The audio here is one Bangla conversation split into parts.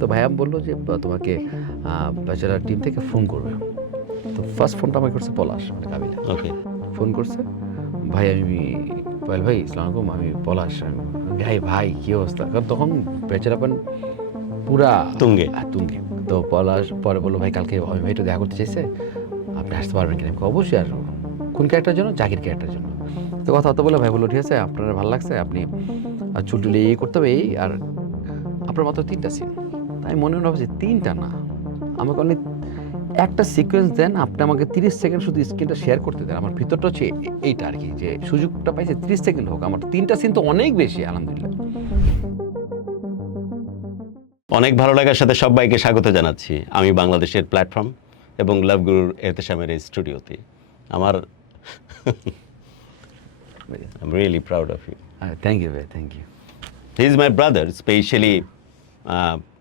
তো ভাইয়া বললো যে তোমাকে ব্যাচেলার টিম থেকে ফোন করবে। তো ফার্স্ট ফোনটা আমাকে করছে পলাশ, মানে কাবিলা। ওকে, ফোন করছে, ভাই আমি পায়েল ভাই আসসালামু আলাইকুম, আমি পলাশ। ভাই ভাই কী অবস্থা? কারণ তখন ব্যাচেলার পয়েন্ট পুরা তুঙ্গে। তুঙ্গে। তো পলাশ পরে বললো ভাই কালকে আমি ভাই একটু দেখা করতে চাইছে, আপনি আসতে পারবেন কিনা? আমি অবশ্যই আসবো। কোন ক্যারেক্টার জন্য? জাকির ক্যারেক্টার জন্য। তো কথা হতে বলে ভাই বললো ঠিক আছে, আপনার ভালো লাগছে, আপনি চুল টুলি এই করতে হবে এই, আর আপনার মাত্র 3টা সিন। তাই মনে মনে ভাবছি 3টা না, আমাকে অনেক একটা সিকোয়েন্স দেন, আপনি আমাকে 30 সেকেন্ড শুধু স্ক্রিনটা শেয়ার করতে দেন। আমার ভিতরটা হচ্ছে এইটা আর কি, যে সুযোগটা পাইছে 30 সেকেন্ড হোক, আমার 3টা সিন তো অনেক বেশি আলহামদুলিল্লাহ। অনেক ভালো লাগার সাথে সবাইকে স্বাগত জানাচ্ছি আমি বাংলাদেশের প্ল্যাটফর্ম এবং লাভ গুরুর এহতেশামের এই স্টুডিওতে। আমার I am really proud of you. Thank you ভাই, thank you. He is my brother, specially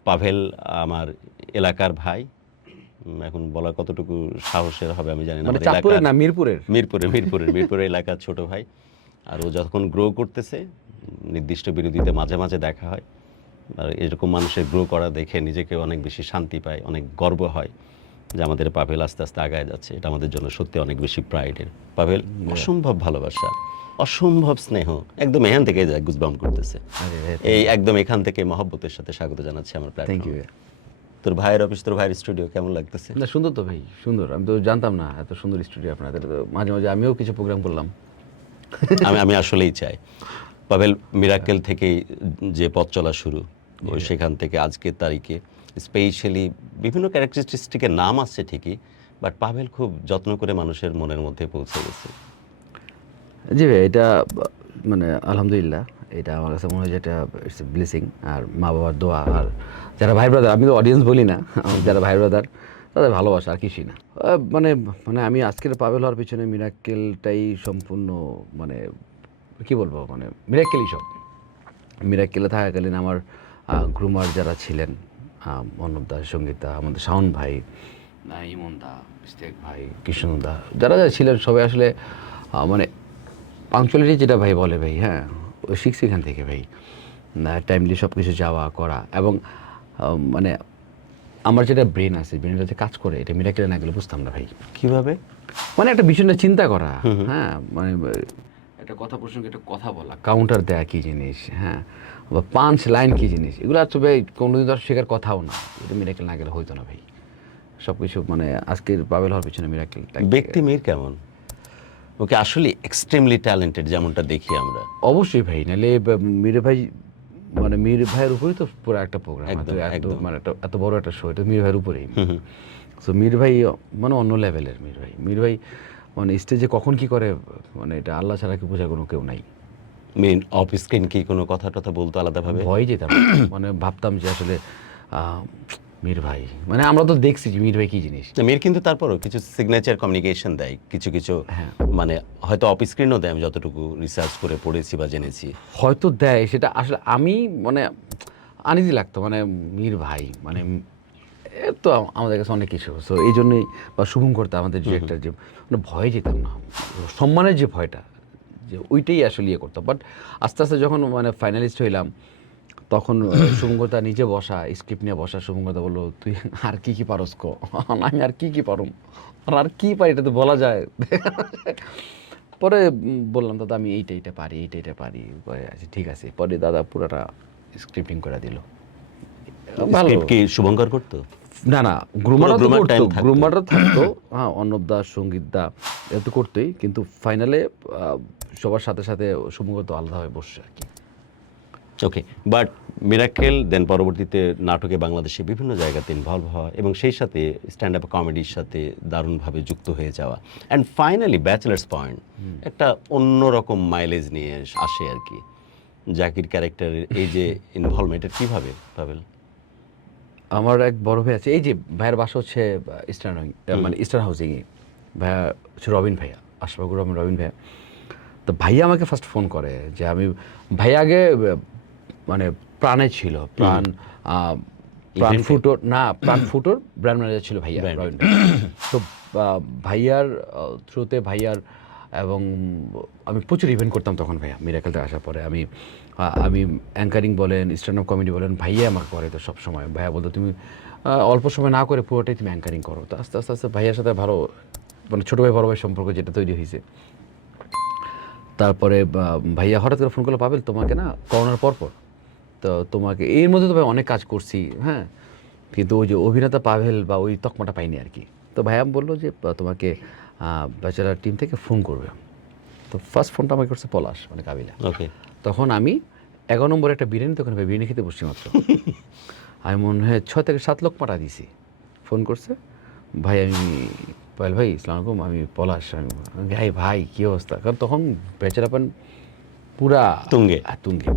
Pavel আমার এলাকার ভাই। এখন বলা কতটুকু সাহসের হবে আমি জানি না। মানে আমার চাঁদপুরের এলাকার না মিরপুরের? মিরপুরের এলাকার ছোট ভাই। আর ও যখন গ্রো করতেছে, নির্দিষ্ট বিরোধীতে মাঝে মাঝে দেখা হয়, আর এরকম মানুষের গ্রো করা দেখে নিজেকে অনেক বেশি শান্তি পায়, অনেক গর্ব হয় যে আমাদের পাভেল আস্তে আস্তে আগায় যাচ্ছে। এটা আমাদের জন্য সত্যি অনেক বেশি প্রাইডের। পাভেল অসম্ভব ভালোবাসা, অসম্ভব স্নেহ, একদম এখান থেকে যায় গুজবাম করতেছে। এই একদম এখান থেকে মহব্বতের সাথে স্বাগত জানাচ্ছি আমার থ্যাংক ইউ। প্ল্যাটফর্মে। তোর ভাইয়ের অফিস, তোর ভাইয়ের স্টুডিও কেমন লাগতেছে? না সুন্দর তো ভাই, সুন্দর। আমি তো জানতাম না এত সুন্দর স্টুডিও আপনাদের। তো মাঝে মাঝে আমিও কিছু প্রোগ্রাম করলাম। আমি আসলেই চাই পাভেল মিরাক্কেল থেকে যে পথ চলা শুরু, ওই সেখান থেকে আজকের তারিখে স্পেশালি বিভিন্ন ক্যারেক্টারিস্টিকের নাম আসছে ঠিকই, বাট পাভেল খুব যত্ন করে মানুষের মনের মধ্যে পৌঁছে গেছে। জি ভাই, এটা মানে আলহামদুলিল্লাহ, এটা আমার কাছে মনে হয় যে এটা ইটস এ ব্লেসিং। আর মা বাবার দোয়া, আর যারা ভাই ব্রাদার, আমি তো অডিয়েন্স বলি না, যারা ভাই ব্রাদার তাদের ভালোবাসা, আর কিছুই না। মানে মানে আমি আজকের পাভেল হওয়ার পিছনে মিরাক্কেলটাই সম্পূর্ণ, মানে কি বলবো, মানে মিরাক্কেলই সব। মিরাক্কেলে থাকাকালীন আমার গ্রুমার যারা ছিলেন, অর্ণব দা, সঙ্গীতা, আমাদের শাওন ভাই, ইমন দা, ইস্তেক ভাই, কৃষ্ণ দা, যারা যারা ছিলেন সবাই আসলে মানে পাংচুয়ালিটি যেটা ভাই বলে ভাই, হ্যাঁ ওই শিখছি এখান থেকে ভাই। টাইমলি সব কিছু যাওয়া করা, এবং মানে আমার যেটা ব্রেন আছে, ব্রেনটা যে কাজ করে, এটা মিরাকেলে না গেলে বুঝতাম না ভাই। কিভাবে? মানে একটা বিষয় নিয়ে চিন্তা করা, হ্যাঁ মানে একটা কথা প্রসঙ্গে একটা কথা বলা, কাউন্টার দেয়া কী জিনিস, হ্যাঁ, বা পাঞ্চ লাইন কী জিনিস, এগুলো আর তো ভাই কোনোদিন তো শেখার কথাও না। এটা মিরাকেল না গেলে হইতো না ভাই। সব কিছু মানে আজকের পাভেল হওয়ার পিছনে মিরাকেল। ব্যক্তি মীর কেমন? ওকে আসলে এক্সট্রিমলি ট্যালেন্টেড যেমনটা দেখি আমরা। অবশ্যই ভাই, নাহলে মীর ভাই, মানে মীর ভাইয়ের উপরেই তো পুরো একটা প্রোগ্রাম, একদম। মানে এত বড় একটা শো, এটা মীর ভাইয়ের উপরেই। সো মীর ভাই মানে অন্য লেভেলের। মীর ভাই মানে স্টেজে কখন কি করে, মানে এটা আল্লাহ ছাড়া কি বোঝার কোনো কেউ নাই। মেন অফ স্ক্রিন কি কোনো কথা টথা বলতো আলাদাভাবে? ভয় যেতাম, মানে ভাবতাম যে আসলে মীর ভাই, মানে আমরা তো দেখছি যে মীর ভাই কী জিনিস। মীর কিন্তু তারপরও কিছু সিগনেচার কমিউনিকেশন দেয়, কিছু কিছু মানে হয়তো অফ স্ক্রিনও দেয়, আমি যতটুকু রিসার্চ করে পড়েছি বা জেনেছি। হয়তো দেয়, সেটা আসলে আমি মানে আনিজি লাগতো, মানে মীর ভাই মানে তো আমাদের কাছে অনেক কিছু। সো এই জন্যই, বা শুভম করতে আমাদের যে একটা যে মানে ভয় যেতাম না, সম্মানের যে ভয়টা, যে ওইটাই আসলে ইয়ে করতাম। বাট আস্তে আস্তে যখন মানে ফাইনালিস্ট হইলাম, তখন শুভঙ্করদা নিজে বসা, স্ক্রিপ্ট নিয়ে বসা, শুভঙ্করদা বললো তুই আর কি কি পারস কো? আমি আর কি পারুম, আর কি পারি, এটা তো বলা যায়। পরে বললাম দাদা আমি এইটা পারি, এইটা পারি। পরে আচ্ছা ঠিক আছে, পরে দাদা পুরোটা স্ক্রিপ্টিং করে দিল। ভালো। স্ক্রিপ্ট কি শুভঙ্কর করতো? না গ্রুমারও তো গ্রুমার টাইম করতো, থাকতো। গ্রুমারও থাকতো, হ্যাঁ অর্ণব দা, সঙ্গীত দা, এটা তো করতোই, কিন্তু ফাইনালে সবার সাথে সাথে শুভঙ্কর তো আলাদাভাবে বসছে আর কি। ওকে, বাট মিরাক্কেল দেন পরবর্তীতে নাটকে বাংলাদেশে বিভিন্ন জায়গাতে ইনভলভ হওয়া এবং সেই সাথে স্ট্যান্ড আপ কমেডির সাথে দারুণভাবে যুক্ত হয়ে যাওয়া, অ্যান্ড ফাইনালি ব্যাচেলার্স পয়েন্ট একটা অন্যরকম মাইলেজ নিয়ে আসে আর কি। জাকির ক্যারেক্টারের এই যে ইনভলভমেন্ট, এটা কীভাবে পাবেল? আমার এক বড় ভাই আছে, এই যে ভাইয়ের বাসা হচ্ছে ইস্টার্ন, মানে ইস্টার্ন হাউজিংয়ে। ভাইয়া হচ্ছে রবিন ভাইয়া, আশফাকুর রহমান রবিন ভাইয়া। তো ভাইয়া আমাকে ফার্স্ট ফোন করে যে আমি, ভাইয়া আগে মানে প্রাণে ছিল, প্রাণ ফুটোর না, প্রাণ ফুটোর ব্র্যান্ড ম্যানেজার ছিল ভাইয়া রবিন ভাই। তো ভাইয়ার থ্রুতে ভাইয়ার এবং আমি প্রচুর ইভেন্ট করতাম তখন ভাইয়া মিরাকেলটা আসার পরে। আমি অ্যাঙ্কারিং বলেন, স্ট্যান্ড আপ কমেডি বলেন, ভাইয়া আমাকে করে তো সবসময়। ভাইয়া বলতো তুমি অল্প সময় না করে পুরোটাই তুমি অ্যাঙ্কারিং করো। তো আস্তে আস্তে আস্তে ভাইয়ার সাথে ভালো মানে ছোটো ভাই বড় ভাই সম্পর্ক যেটা তৈরি হয়েছে। তারপরে ভাইয়া হঠাৎ করে ফোন করলো, পাবেল তোমাকে না করোনার পরপর তো তোমাকে এর মধ্যে তো ভাই অনেক কাজ করছি, হ্যাঁ, কিন্তু ওই যে অভিনেতা পাভেল বা ওই তকমাটা পাইনি আর কি। তো ভাইয়া বললো যে তোমাকে ব্যাচেলার টিম থেকে ফোন করবে। তো ফার্স্ট ফোনটা আমাকে করছে পলাশ, মানে কাবিলা। ওকে, তখন আমি 11 নম্বরে একটা বিরিয়ানি দোকানে ভাই বিরিয়ানি খেতে বসছি মাত্র। আমি মনে হয় 6 থেকে 7 লক্ষ টাকা দিছি। ফোন করছে, ভাই আমি পায়েল ভাই আসসালামু আলাইকুম, আমি পলাশ। আমি ভাই ভাই কী অবস্থা? কারণ তখন ব্যাচেলার পান পুরা তুঙ্গে। তুঙ্গে।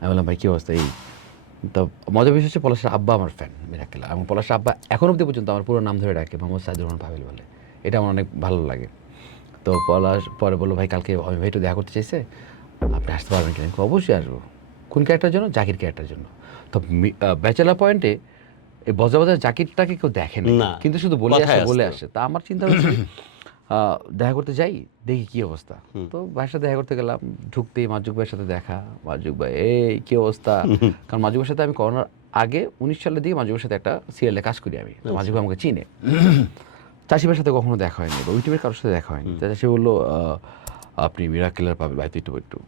আমি বললাম ভাই কী অবস্থা? এই তো মজা বিষয় হচ্ছে পলাশের আব্বা আমার ফ্যান মিরাকেল, এবং পলাশের আব্বা এখন অবধি পর্যন্ত আমার পুরো নাম ধরে ডাকে মোহাম্মদ সাইদুর রহমান পাভেল বলে। এটা আমার অনেক ভালো লাগে। তো পলাশ পরে বললো ভাই কালকে আমি ভাই একটু দেখা করতে চাইছে, আপনি আসতে পারবেন কিনা? অবশ্যই আসবো। কোন ক্যারেক্টার জন্য? জাকির ক্যারেক্টার জন্য। তো ব্যাচেলার পয়েন্টে এই বজা জাকিরটাকে কেউ দেখে না, কিন্তু শুধু বলে কথায় বলে আসতো। আসে। তা আমার চিন্তা হচ্ছে দেখা করতে যাই, দেখি কী অবস্থা। তো ভাইয়ের সাথে দেখা করতে গেলাম, ঢুকতেই মাজুক ভাইয়ের সাথে দেখা। মাজুক ভাই এই কী অবস্থা? কারণ মাজুক ভাইয়ের সাথে আমি করোনার আগে 19 সালের দিকে মাজুক ভাইয়ের সাথে একটা সিরিয়ালে কাজ করি আমি। তো মাজুক ভাই আমাকে চিনে। চাষিবার সাথে কখনো দেখা হয়নি বা ইউটিউবের কারোর সাথে দেখা হয়নি। সে বললো আপনি মিরাকেলার পাবেল ভাই, তো একটু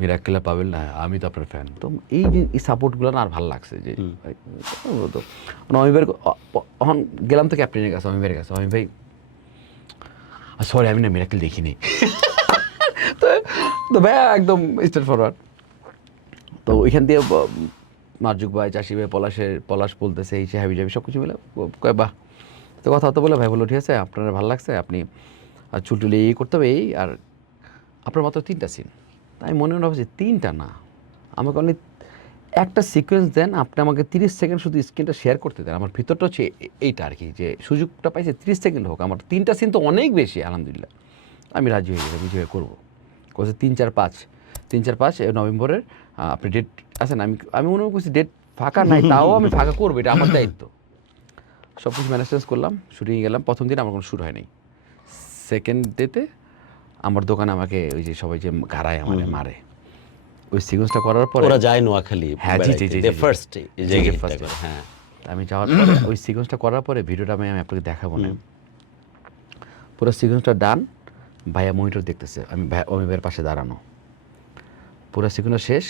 মিরাকেলার পাবেল না, আমি তো আপনার ফ্যান। তো এই যে এই সাপোর্টগুলো না আর ভালো লাগছে যে অমিবের তখন গেলাম তো ক্যাপ্টেনের কাছে, অমিবের কাছে। অমি ভাই সরি আমি না মিরাকেল দেখিনি। তো ভাই একদম স্ট্রেট ফরওয়ার্ড। তো ওইখান দিয়ে মার্জুক ভাই, চাষি ভাই, পলাশ বলতেছে এই সে হাবি যাবি সব কিছু মিলে কয় বাহ। তো কথা হতো বলে ভাই বললো ঠিক আছে আপনার ভালো লাগছে, আপনি চুল টুলি এই করতে হবে এই, আর আপনার মাত্র 3টা সিন। তাই মনে মনে ভাবছি 3টা না, আমাকে অনেক একটা সিকোয়েন্স দেন, আপনি আমাকে 30 সেকেন্ড শুধু স্ক্রিনটা শেয়ার করতে দেন। আমার ভিতরটা হচ্ছে এইটা আর কি, যে সুযোগটা পাইছে 30 সেকেন্ড হোক, আমার 3টা সিন তো অনেক বেশি আলহামদুলিল্লাহ। আমি রাজি হয়ে গেছি, আমি যেভাবে করবো। করছে 3-4-5 নভেম্বরের আপনি ডেট আছেন? আমি মনে করছি ডেট ফাঁকা নাই, তাও আমি ফাঁকা করবো, এটা আমার দায়িত্ব। সব কিছু ম্যানেজ করলাম, শুটিংয়ে গেলাম। প্রথম দিন আমার কোনো শুট হয়নি। সেকেন্ড ডেতে আমার দোকানে আমাকে ওই যে সবাই যে গাড়ায় আমার মারে, ওই সিকোয়েন্সটা করার পরে ওরা যায় নোয়াখালী, হ্যাঁ ফার্স্ট হ্যাঁ, আমি যাওয়ার পরে ওই সিকোয়েন্সটা করার পরে ভিডিওটা আমি আপনাকে দেখাবো না, পুরো সিকোয়েন্সটা ডান। ভাইয়া মনিটর দেখতেছে, আমি ভাইয়ের পাশে দাঁড়ানো। পুরো সিকোয়েন্সটা শেষ,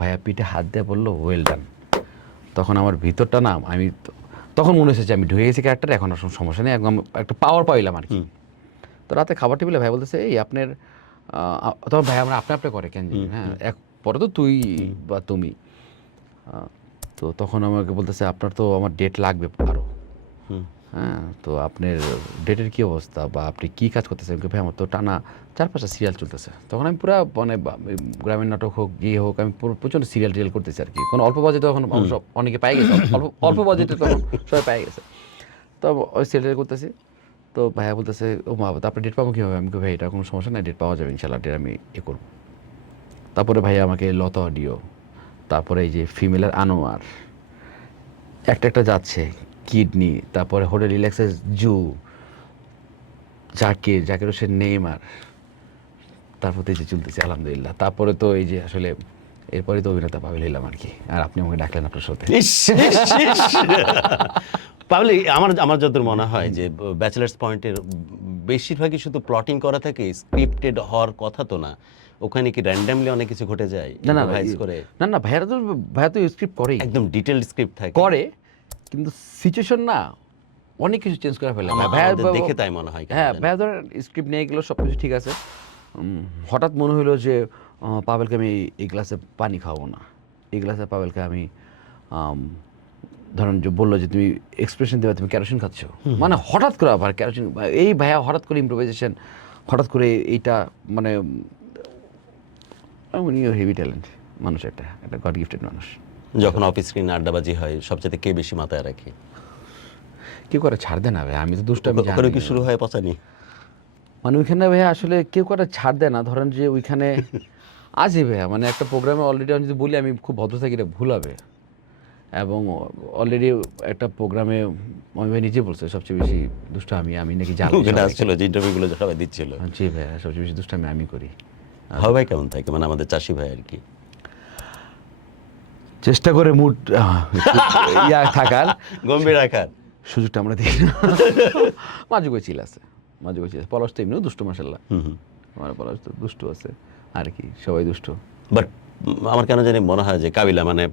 ভাইয়া পিঠে হাত দিয়ে বললো ওয়েল ডান। তখন আমার ভিতরটা না, আমি তখন মনে হয়েছে যে আমি ঢুকে গেছি ক্যারেক্টার, এখন আর সমস্যা নেই, একদম একটা পাওয়ার পাইলাম আর কি। তো রাতে খাবার টেবিলে ভাই বলতেছে এই আপনার তখন ভাই আমরা আপনি করে কেন জানি, হ্যাঁ পরে তো তুই বা তুমি। তো তখন আমাকে বলতেছে আপনার তো আমার ডেট লাগবে আরও, হ্যাঁ তো আপনার ডেটের কী অবস্থা বা আপনি কী কাজ করতেছেন? ভাই আমার তো টানা 4-5টা সিরিয়াল চলতেছে। তখন আমি পুরো মানে গ্রামীণ নাটক হোক গিয়ে হোক আমি প্রচণ্ড সিরিয়াল টিরিয়াল করতেছি আর কি। কোনো অল্প বাজেটে তখন অনেকে পাই গেছে, অল্প বাজেটে তখন সবাই পাই গেছে। তো ওই সিরিয়াল করতেছি। তো ভাইয়া বলতেছে ও মা তারপরে ডেট পাবো কীভাবে? আমি ভাই এটা কোনো সমস্যা নাই, ডেট পাওয়া যাবে ইনশাল্লাহ, ডেট আমি করবো। তারপরে ভাইয়া আমাকে লতা অডিও, তারপরে এই যে ফিমেলের আনোয়ার একটা যাচ্ছে, কিডনি, তারপরে হোটেল রিল্যাক্সেস জু, জাকির হোসেন নেইমার, তারপর তো এই যে চলতেছে আলহামদুলিল্লাহ। তারপরে তো এই যে আসলে এরপরে তো অভিনেতা পাবেল হইলাম আর কি। আর আপনি আমাকে ডাকলেন আপনার সাথে। পাবলি আমার যতদূর মনে হয় যে ব্যাচেলার্স পয়েন্টের বেশিরভাগই শুধু প্লটিং করা থাকে, স্ক্রিপ্টেড হওয়ার কথা তো না। ওখানে কি র্যান্ডমলি অনেক কিছু ঘটে যায়? না ভাইয়া তো স্ক্রিপ্ট করেই, একদম ডিটেইলড স্ক্রিপ্ট থাকে করে, কিন্তু সিচুয়েশন না অনেক কিছু চেঞ্জ করে ফেলে ভাইয়া দেখে তাই মনে হয়। হ্যাঁ ভাইয়া ধরেন স্ক্রিপ্ট নিয়ে গেলো, সব কিছু ঠিক আছে, হঠাৎ মনে হলো যে পাবেলকে আমি এই গ্লাসে পানি খাওয়াবো না, এই গ্লাসে পাবেলকে আমি ধরেন যে বললো যে তুমি এক্সপ্রেশন দেবে, তুমি কেরোসিন খাচ্ছ, মানে হঠাৎ করে আবার কেরোসিন, এই ভাইয়া হঠাৎ করে ইম্প্রোভাইজেশন, হঠাৎ করে এইটা মানে হেভি ট্যালেন্ট মানুষ, একটা গড গিফটেড মানুষ। যখন অফিস স্ক্রিন আড্ডাবাজি হয় সবচেয়ে কে বেশি মাথায় রাখে? কেউ করে ছাড় দেয় না ভাই, আমি তো দুষ্টামি জানি। ওখানে কি শুরু হয় পচানি? মানে ওইখানে ভাইয়া আসলে কেউ করে ছাড় দেয় না। ধরেন যে ওইখানে আজই ভাইয়া মানে একটা প্রোগ্রামে অলরেডি আমি যদি বলি আমি খুব ভদ্র থাকি, এটা ভুল হবে। এবং অলরেডি একটা প্রোগ্রামে আমি ভাই নিজে বলছে সবচেয়ে বেশি দুষ্ট আমি নাকি জানি ওখানে আসছিল যে ইন্টারভিউগুলো সবাই দিচ্ছিল। জি ভাইয়া, সবচেয়ে বেশি দুষ্ট আমি করি। হাওয়া ভাই কেমন থাকে, মানে আমাদের চাষি ভাই আর কি? চেষ্টা করে মুড ইয়া থাকার, গম্ভীর রাখার সুযোগটা আমরা দিই না। মাঝে করে চিল আছে, পলাশ তো এমনিও দুষ্ট মাসাল্লাহ, আমার পলাশ তো দুষ্ট আছে আর কি, সবাই দুষ্ট। বাট আমার কেন জানি মনে হয় যে কাবিলা, মানে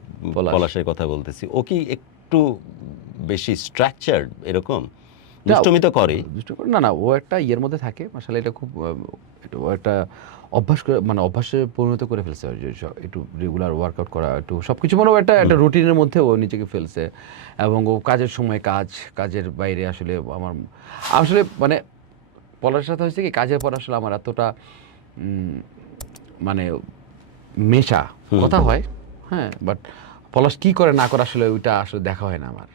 পলাশের কথা বলতেছি, ও কি একটু বেশি স্ট্রাকচার্ড এরকম? দুষ্টমি তো করে, না ও একটা ইয়ের মধ্যে থাকে মাসাল্লাহ, এটা খুব ও একটা অভ্যাস করে, মানে অভ্যাসে পরিণত করে ফেলছে, একটু রেগুলার ওয়ার্কআউট করা, একটু সব কিছু মানে একটা রুটিনের মধ্যে ও নিজেকে ফেলছে। এবং ও কাজের সময় কাজের বাইরে আসলে আমার আসলে মানে পড়ার সাথে হয়েছে কি, কাজের পর আসলে আমার এতটা মানে মেশা কথা হয়, হ্যাঁ, বাট পলাশ কী করে না করে আসলে ওইটা আসলে দেখা হয় না আমার,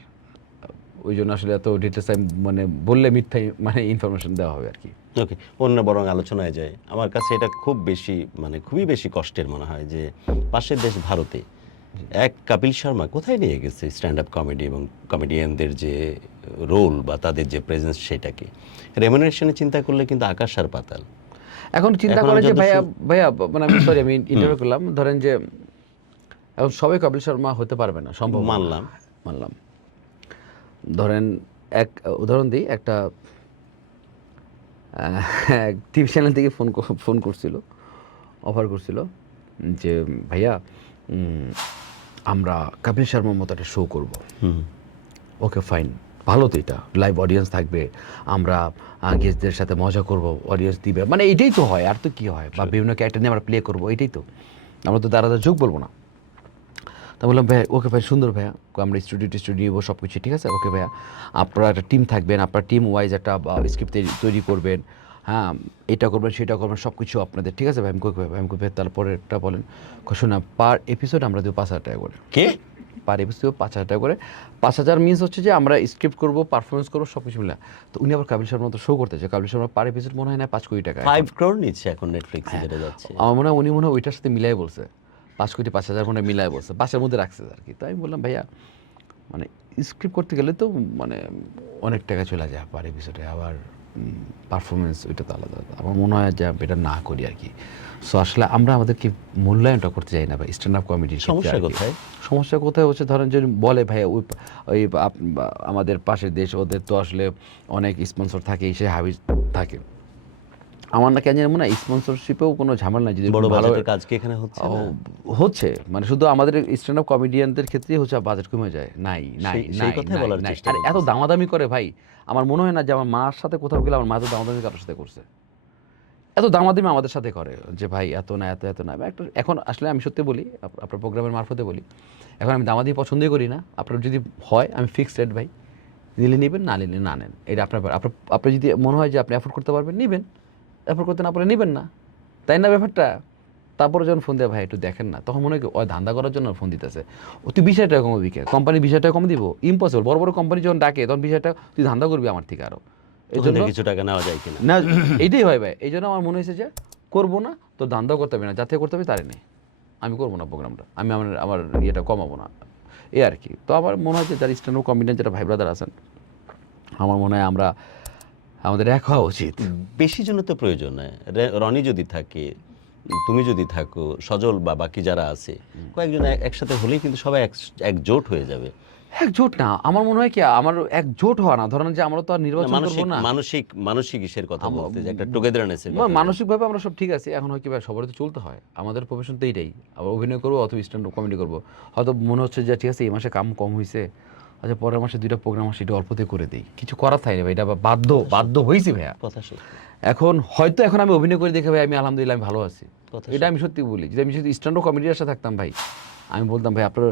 ওই জন্য আসলে এত ডিটেলস মানে বললে মিথ্যাই মানে ইনফরমেশন দেওয়া হবে আর কি। ওকে, অন্য বরং আলোচনায় যায়। আমার কাছে এটা খুব বেশি, মানে খুবই বেশি কষ্টের মনে হয় যে পাশের দেশ ভারতে এক কপিল শর্মা কোথায় নিয়ে গেছে স্ট্যান্ড আপ কমেডি এবং কমেডিয়ানদের যে রোল বা তাদের যে প্রেজেন্স, সেটাকে রেমুনারেশনে চিন্তা করলে কিন্তু আকাশ আর পাতাল। এখন চিন্তা করে যে ভাইয়া মানে আমি সরি আমি ইন্টারভিউ করলাম, ধরেন যে এখন সবাই কপিল শর্মা হতে পারবে না, সম্ভব মানলাম। ধরেন এক উদাহরণ দিই, একটা টিভি চ্যানেল থেকে ফোন করছিল, অফার করছিল যে ভাইয়া আমরা কপিল শর্মার মতো একটা শো করবো। ওকে ফাইন, ভালো তো, এটা লাইভ অডিয়েন্স থাকবে, আমরা গেস্টদের সাথে মজা করব, অডিয়েন্স দিবে, মানে এটাই তো হয়, আর তো কি হয়, বা বিভিন্ন ক্যারেক্টার নিয়ে আমরা প্লে করবো, এটাই তো, আমরা তো দাঁড়া যোগ বলবো না। তা বললাম ভাই ওকে ভাই, সুন্দর ভাইয়া, আমরা স্টুডিও নিবো, সব কিছু ঠিক আছে, ওকে ভাইয়া আপনারা একটা টিম থাকবেন, আপনার টিম ওয়াইজ একটা স্ক্রিপ্ট তৈরি করবেন, হ্যাঁ এটা করবেন সেটা করবেন, সব কিছু আপনাদের ঠিক আছে ভাই। আমি কই ভাই তারপরেরটা বলেন, শোনা পার এপিসোড আমরা দেবো 5,000 টাকা করে। কে পার এপিসোড 5,000 টাকা করে? 5,000 মিনস হচ্ছে যে আমরা স্ক্রিপ্ট করবো, পারফরমেন্স করবো, সব কিছু মিলে। তো উনি আবার কপিল শর্মা তো শো করতে চায়, কপিল শর্মা পার এপিসোড মনে হয় না 5 কোটি টাকা, 5 crore নিচ্ছে এখন নেটফ্লিক্সে যেটা যাচ্ছে। আমার মনে হয় উনি ওইটার সাথে মিলাই বলছে 5 কোটি 5,000 মনে মিলাই বলছে, 5-এর মধ্যে রাখছে আর কি। তো আমি বললাম ভাইয়া মানে স্ক্রিপ্ট করতে গেলে তো মানে অনেক টাকা চলে যায় পার এপিসোডে, আবার পারফরমেন্স ওইটা তো আলাদা। আমার মনে হয় যে এটা না করি আর কি। সো আসলে আমরা আমাদেরকে মূল্যায়নটা করতে চাই না ভাই স্ট্যান্ড আপ কমেডির। সমস্যা কোথায় হচ্ছে, ধরেন যে বলে ভাই ওই আমাদের পাশের দেশ, ওদের তো আসলে অনেক স্পন্সর থাকে, সে হাবি থাকে। আমার না কেন জানি মনে হয় স্পন্সরশিপেও কোনো ঝামেলা নাই, যদি বড় বাজেটের কাজ কি এখানে হচ্ছে মানে শুধু আমাদের স্ট্যান্ড আপ কমেডিয়ানদের ক্ষেত্রেই হচ্ছে বাজেট কমে যায়। নাই আর এত দামাদামি করে ভাই, আমার মনে হয় না যে আমার মার সাথে কোথাও গেলে আমার মা তো দামাদামি কারোর সাথে করছে, এত দামাদামি আমাদের সাথে করে যে ভাই এত না একটা। এখন আসলে আমি সত্যি বলি, আপনার প্রোগ্রামের মারফতে বলি, এখন আমি দামাদামি পছন্দই করি না। আপনার যদি হয় আমি ফিক্সড রেট ভাই, নিলে নেবেন, না নিলে না নেন, এটা আপনার যদি মনে হয় যে আপনি অ্যাফোর্ড করতে পারবেন নেবেন, অ্যাফোর্ড করতে না পারলে নেবেন না, তাই না ব্যাপারটা? তারপরে যখন ফোন দেয় ভাই একটু দেখেন না, তখন মনে হয় ওই ধান্দা করার জন্য ফোন দিতেছে, ও তুই 20,000 টাকা কমে বিকে, কোম্পানি 20,000 টাকা কম দিব, ইম্পসিবল। বড় বড় কোম্পানি যখন ডাকে তখন 20,000 টাকা তুই ধান্দা করবি আমার থেকে আরো, এই জন্য কিছু টাকা নেওয়া যায় কিনা না, এইটাই হয় ভাই। এই জন্য আমার মনে হয়েছে যে করবো না, তো ধান্দাও করতে হবে না, যাতে করতে হবে তারে নেই, আমি করবো না প্রোগ্রামটা, আমি আমার ইয়েটা কমাবো না, এই আর কি। তো আমার মনে হয় যে যারা স্ট্যান্ড আপ কমেডিয়ান যারা ভাই ব্রাদার আছেন, আমার মনে হয় আমাদের এক হওয়া উচিত। বেশি জন্য তো প্রয়োজন নয়। রনি যদি থাকে, তুমি যদি থাকো, সজল বা বাকি যারা আছে, কয়েকজন একসাথে হলেই কিন্তু সবাই একজোট হয়ে যাবে। একজোট না, আমার মনে হয় কি আমার একজোট হওয়া না, ধরেন যে আমরা তো আর নির্বাচন করবো না, মানসিক ইসের কথা বলতে, যে একটা টুগেদারনেসের কথা। মানসিকভাবে আমরা সব ঠিক আছে। এখন হয় কি ভাই, সবারই তো চলতে হয়, আমাদের প্রফেশন তো এইটাই, আবার অভিনয় করবো অথবা স্ট্যান্ড আপ কমেডি করবো। হয়তো মনে হচ্ছে যে ঠিক আছে এই মাসে কাম কম হয়েছে, আচ্ছা পরের মাসে 2টা প্রোগ্রাম আসে, এটা অল্পতে করে দিই, কিছু করার থাকে না ভাই, এটা বাধ্য হয়েছি ভাইয়া। এখন হয়তো এখন আমি অভিনয় করে দেখে ভাই আমি আলহামদুলিল্লাহ আমি ভালো আছি, এটা আমি সত্যি বলি। যদি আমি যদি স্ট্যান্ড আপ কমেডির সাথে থাকতাম ভাই, আমি বলতাম ভাই আপনার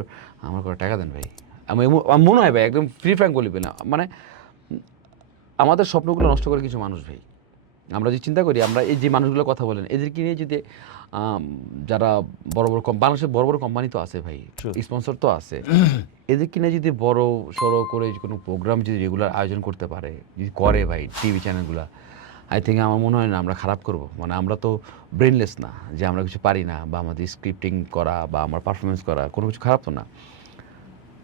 আমার করে টাকা দেন ভাই, আমি মনে হয় ভাই একদম ফ্রি ফ্র্যাঙ্ক বলি না, মানে আমাদের স্বপ্নগুলো নষ্ট করে কিছু মানুষ ভাই। আমরা যদি চিন্তা করি, আমরা এই যে মানুষগুলো কথা বলেন, এদেরকে নিয়ে যদি যারা বড় বড় বাংলাদেশের বড় বড় কোম্পানি তো আছে ভাই, স্পন্সর তো আছে, এদেরকে নিয়ে যদি বড় সড়ো করে কোনো প্রোগ্রাম যদি রেগুলার আয়োজন করতে পারে, যদি করে ভাই টিভি চ্যানেলগুলো, আই থিঙ্ক আমার মনে হয় না আমরা খারাপ করব। মানে আমরা তো ব্রেনলেস না যে আমরা কিছু পারি না, বা আমাদের স্ক্রিপ্টিং করা বা আমার পারফরমেন্স করা কোনো কিছু খারাপ তো না।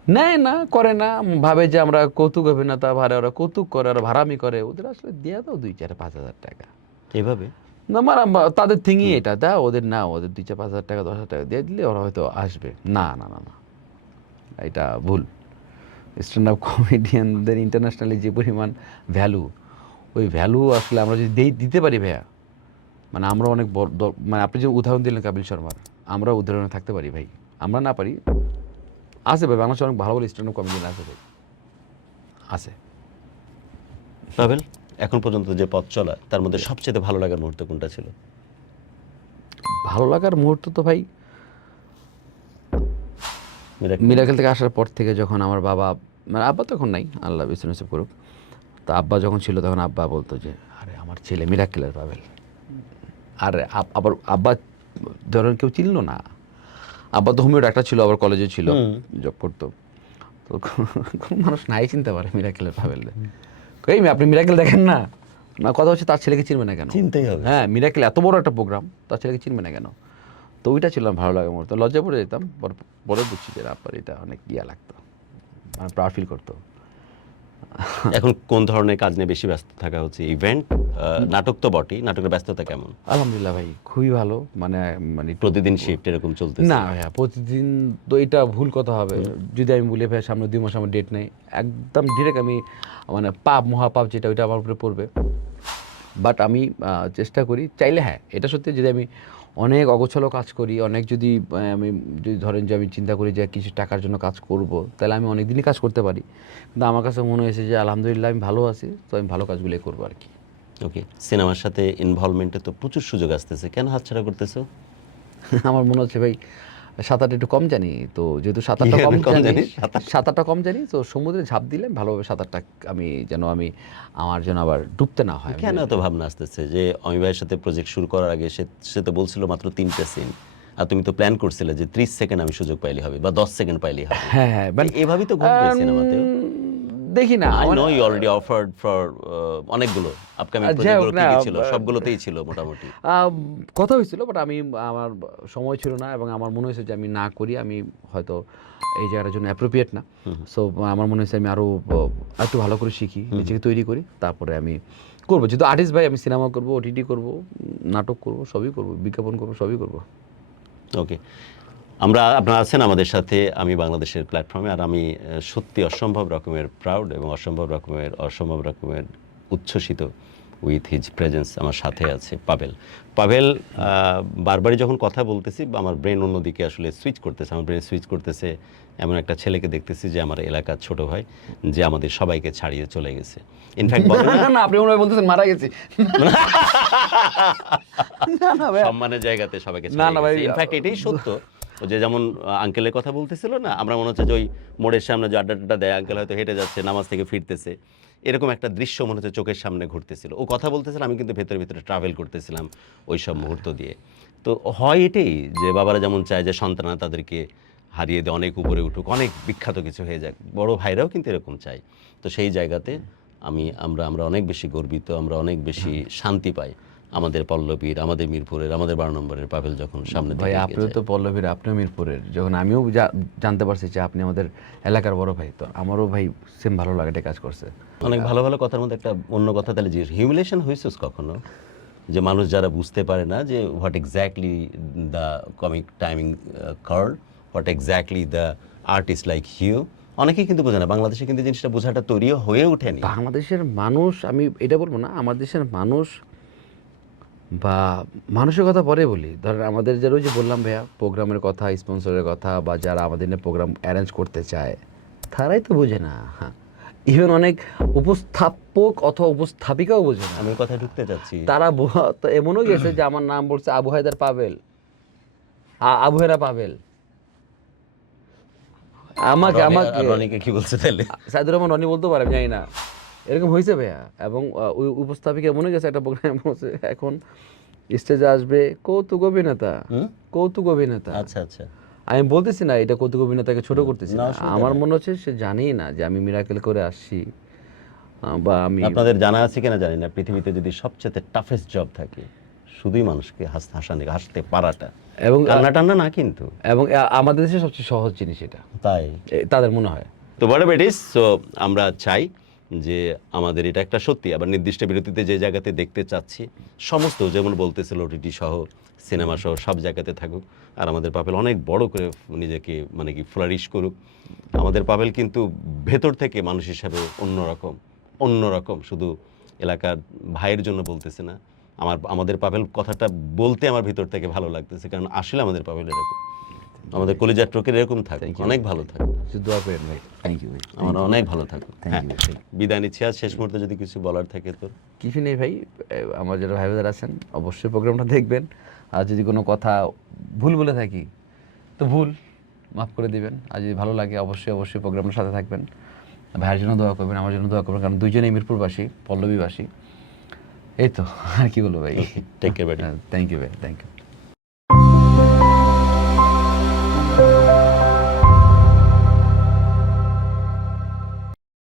নেয় না, করে না, ভাবে যে আমরা কৌতুক অভিনেতা, ভাড়া ওরা কৌতুক করে, ওরা ভাড়ামি করে, ওদের আসলে দিয়ে দাও 2-4-5 হাজার টাকা। এভাবে না মানে তাদের থিঙ্কিং এটা, দাও ওদের, না ওদের 2-4-5 হাজার টাকা 10,000 টাকা দিয়ে দিলে ওরা হয়তো আসবে। না না না না, এটা ভুল। স্ট্যান্ড আপ কমেডিয়ানদের ইন্টারন্যাশনালি যে পরিমাণ ভ্যালু, ওই ভ্যালু আসলে আমরা যদি দিতে পারি ভাইয়া, মানে আমরা অনেক বড় মানে আপনি যে উদাহরণ দিলেন কাপিল শর্মার, আমরা উদাহরণে থাকতে পারি ভাই। আমরা না পারি, আছে ভাই, বাংলাদেশে অনেক ভালো ভালো স্ট্যান্ড আপ কমেডিয়ান আছে ভাই, আছে। পাভেল, এখন পর্যন্ত যে পথ চলা তার মধ্যে সবচেয়ে ভালো লাগার মুহূর্ত কোনটা ছিল? ভালো লাগার মুহূর্ত তো ভাই মিরাকেল থেকে আসার পর থেকে, যখন আমার বাবা, মানে আব্বা তখন নাই, আল্লাহ বিষ্ণু করুক, তো আব্বা যখন ছিল তখন আব্বা বলতো যে আরে আমার ছেলে মিরাকেলের পাবেল। আর আবার আব্বা ধরেন কেউ চিনল না, আব্বা তো হোমিও ডাক্তার ছিল, আবার কলেজে ছিল, জব করতো, তো কোনো মানুষ নাই চিনতে পারে মিরাকেলের পাবেল। এই আপনি মিরাকেল দেখেন না, না কথা হচ্ছে তার ছেলেকে চিনবে না কেন? চিনতেই হবে। হ্যাঁ, মিরাকেল এত বড় একটা প্রোগ্রাম, তার ছেলেকে চিনবে না কেন? তো ওইটা ছিল আমার ভালো লাগার মুহূর্ত। লজ্জা পড়ে যেতাম, পরে বুঝছি যে আপনার এটা অনেক ইয়া লাগতো, মানে প্রাউড ফিল করতো। এখন কোন ধরনের কাজ নিয়ে বেশি ব্যস্ত থাকা হচ্ছে? ইভেন্ট, নাটক তো বটেই, নাটকের ব্যস্ততা কেমন? আলহামদুলিল্লাহ ভাই, খুবই ভালো। মানে মানে প্রতিদিন শিফট এরকম চলতেছে? না ভাইয়া, প্রতিদিন তো এটা ভুল কথা হবে যদি আমি বলি ভাই সামনে 2 মাস আমার ডেট নেই, একদম ডিরেক্ট আমি মানে মহাপাপ যেটা, ওইটা আমার উপরে পড়বে। বাট আমি চেষ্টা করি, চাইলে, হ্যাঁ এটা সত্যি, যদি আমি অনেক অগোছালো কাজ করি, অনেক যদি আমি যদি ধরেন যে আমি চিন্তা করি যে কিছু টাকার জন্য কাজ করব, তাহলে আমি অনেক দিনই কাজ করতে পারি। কিন্তু আমার কাছে মনে হয়েছে যে আলহামদুলিল্লাহ আমি ভালো আছি, তো আমি ভালো কাজগুলোই করবো আর কি। ওকে, সিনেমার সাথে ইনভলভমেন্টে তো প্রচুর সুযোগ আসতেছে, কেন হাতছাড়া করতেছো? আমার মনে হচ্ছে ভাই সাঁতারটা একটু কম জানি, তো যেহেতু সাঁতারটা কম জানি, সাঁতারটা কম জানি, তো সমুদ্রে ঝাঁপ দিলে ভালোভাবে সাঁতারটা আমি আমার যেন আবার ডুবতে না হয়। কেন এত ভাবনা আসতেছে যে অমি ভাইয়ের সাথে প্রজেক্ট শুরু করার আগে সে তো বলছিল মাত্র 3টে সিন, আর তুমি তো প্ল্যান করছিলে যে 30 সেকেন্ড আমি সুযোগ পাইলে হবে বা 10 সেকেন্ড পাইলে হবে। হ্যাঁ হ্যাঁ, এভাবেই তো ঘটবে সিনেমাতেও। দেখি না, I know you already offered for অনেকগুলো আপকামিং প্রজেক্টগুলো, কি কি ছিল সবগুলোতেই ছিল মোটামুটি। কথা হয়েছিল, বাট আমার সময় ছিল না, এবং আমার মনে হয়েছে যে আমি না করি, আমি হয়তো এই জায়গাটার জন্য অ্যাপ্রোপ্রিয়েট না। সো আমার মনে হয়েছে আমি আরও একটু ভালো করে শিখি, নিজেকে তৈরি করি, তারপরে আমি করবো। যেহেতু আর্টিস্ট ভাই, আমি সিনেমা করবো, ওটিটি করবো, নাটক করবো, সবই করবো, বিজ্ঞাপন করবো, সবই করবো। ওকে, আপনারা আছেন আমাদের সাথে আমি বাংলাদেশের প্ল্যাটফর্মে, আর আমি সত্যি অসম্ভব রকমের প্রাউড এবং অসম্ভব রকমের উচ্ছ্বসিত উইথ হিজ প্রেজেন্স। আমার সাথে আছে পাভেল। বারবারই যখন কথা বলতেছি আমার ব্রেন অন্যদিকে আসলে সুইচ করতেছে, এমন একটা ছেলেকে দেখতেছি যে আমার এলাকার ছোট ভাই, যে আমাদের সবাইকে ছাড়িয়ে চলে গেছে। ইনফ্যাক্ট না, আপনি মনে হয় বলতেছেন মারা গেছি। সম্মানের জায়গাতে সবাইকে ছাড়িয়ে গেছে। ইনফ্যাক্ট এটাই সত্য। ও যে যেমন আঙ্কেলের কথা বলতেছিল না, আমরা মনে হচ্ছে যে ওই মোড়ের সামনে যে আড্ডাটা দেয়, আঙ্কেল হয়তো হেঁটে যাচ্ছে, নামাজ থেকে ফিরতেছে, এরকম একটা দৃশ্য মনে হচ্ছে চোখের সামনে ঘুরতেছিল। ও কথা বলতেছিল, আমি কিন্তু ভেতরে ট্রাভেল করতেছিলাম ওই সব মুহূর্ত দিয়ে। তো হয় এটাই যে বাবারা যেমন চায় যে সন্তানরা তাদেরকে হারিয়ে দেয়, অনেক উপরে উঠুক, অনেক বিখ্যাত কিছু হয়ে যাক, বড় ভাইরাও কিন্তু এরকম চায়। তো সেই জায়গাতে আমরা অনেক বেশি গর্বিত, আমরা অনেক বেশি শান্তি পাই আমাদের পল্লবীর, আমাদের মিরপুরের, আমাদের 12 নম্বরের পাভেল যখন সামনে ভাই। আপনিও তো পল্লবীর, আপনিও মিরপুরের, যখন আমিও জানতে পারছি যে আপনি আমাদের এলাকার বড় ভাই, তো আমারও ভাই সেম ভালো লাগাটা কাজ করছে। অনেক ভালো ভালো কথার মধ্যে একটা অন্য কথা তাহলে, যে হিউমিলেশন হয়েছে কখনো, যে মানুষ যারা বুঝতে পারে না যে what exactly the comic timing card, what exactly the artist like hue, অনেকেই কিন্তু বোঝে না। বাংলাদেশে কিন্তু জিনিসটা বোঝাটা তৈরিও হয়ে ওঠেনি। বাংলাদেশের মানুষ, আমি এটা বলবো না, আমার দেশের মানুষ বা মানুষের কথা পরে বলি, ধরেন আমাদের যারা, ওই যে বললাম ভাইয়া, প্রোগ্রামের কথা, স্পন্সরের কথা, বা যারা আমাদের নিয়ে প্রোগ্রাম অ্যারেঞ্জ করতে চায়, তারাই তো বোঝে না। হ্যাঁ, ইভেন অনেক উপস্থাপক অথবা উপস্থাপিকাও বোঝে না। আমি কথা ঢুকতে চাচ্ছি, তারা তো এমনও গেছে যে আমার নাম বলছে আবু হায়দার পাভেল, আবু হেরা পাভেল। আমাকে রনিকে কি বলছে তাহলে? সাইদুর রহমান রনি বলতে পারে, জানি না, এরকম হয়েছে ভাইয়া। এবং ওই উপস্থাপিকা মনে গেছে একটা প্রোগ্রাম বলছে এখন স্টেজে আসবে কৌতুক অভিনেতা, কৌতুক অভিনেতা। আচ্ছা আচ্ছা, আমি বলতেছি না এটা কৌতুক অভিনেতাকে ছোট করতেছি না, আমার মনে হচ্ছে সে জানেই না যে আমি মিরাকেল করে আসছি, বা আমি। আপনাদের জানা আছে কিনা জানি না, পৃথিবীতে যদি সবচেয়ে টাফেস্ট জব থাকে, শুধুই মানুষকে হাসতে পারাটা, এবং কান্না টান্না না কিন্তু। এবং আমাদের দেশে সবচেয়ে সহজ জিনিস এটা, তাই তাদের মনে হয়। তো বড় বেটিস, সো আমরা চাই যে আমাদের এটা একটা সত্যি, আবার নির্দিষ্ট বিরতিতে যে জায়গাতে দেখতে চাচ্ছি সমস্ত, যেমন বলতেছিল ওটিটি সহ সিনেমা সহ সব জায়গাতে থাকুক, আর আমাদের পাভেল অনেক বড় করে নিজেকে মানে কি ফ্লারিশ করুক। আমাদের পাভেল কিন্তু ভেতর থেকে মানুষ হিসাবে অন্যরকম, শুধু এলাকার ভাইয়ের জন্য বলতেছে না, আমাদের পাভেল কথাটা বলতে আমার ভিতর থেকে ভালো লাগতেছে, কারণ আসলে আমাদের পাভেল এরকম, আমাদের কলিজার ট্রকের এরকম থাকে। অনেক ভালো থাকে, শুধু দোয়া করেন ভাই। থ্যাংক ইউ ভাই, আমরা অনেক ভালো থাকো। থ্যাংক ইউ ভাই। বিদায় নিচ্ছি। আর শেষ মুহূর্তে যদি কিছু বলার থাকে তোর? কিছু নেই ভাই, আমার যারা ভাই বোনেরা আছেন অবশ্যই প্রোগ্রামটা দেখবেন, আর যদি কোনো কথা ভুল বলে থাকি তো ভুল মাফ করে দিবেন, আর যদি ভালো লাগে অবশ্যই প্রোগ্রামের সাথে থাকবেন, ভাইয়ের জন্য দোয়া করবেন, আমার জন্য দোয়া করবেন, কারণ দুইজনেই মিরপুরবাসী, পল্লবীবাসী। এই তো আর কি বলবো ভাই। Take care. থ্যাংক ইউ ভাই, থ্যাংক ইউ।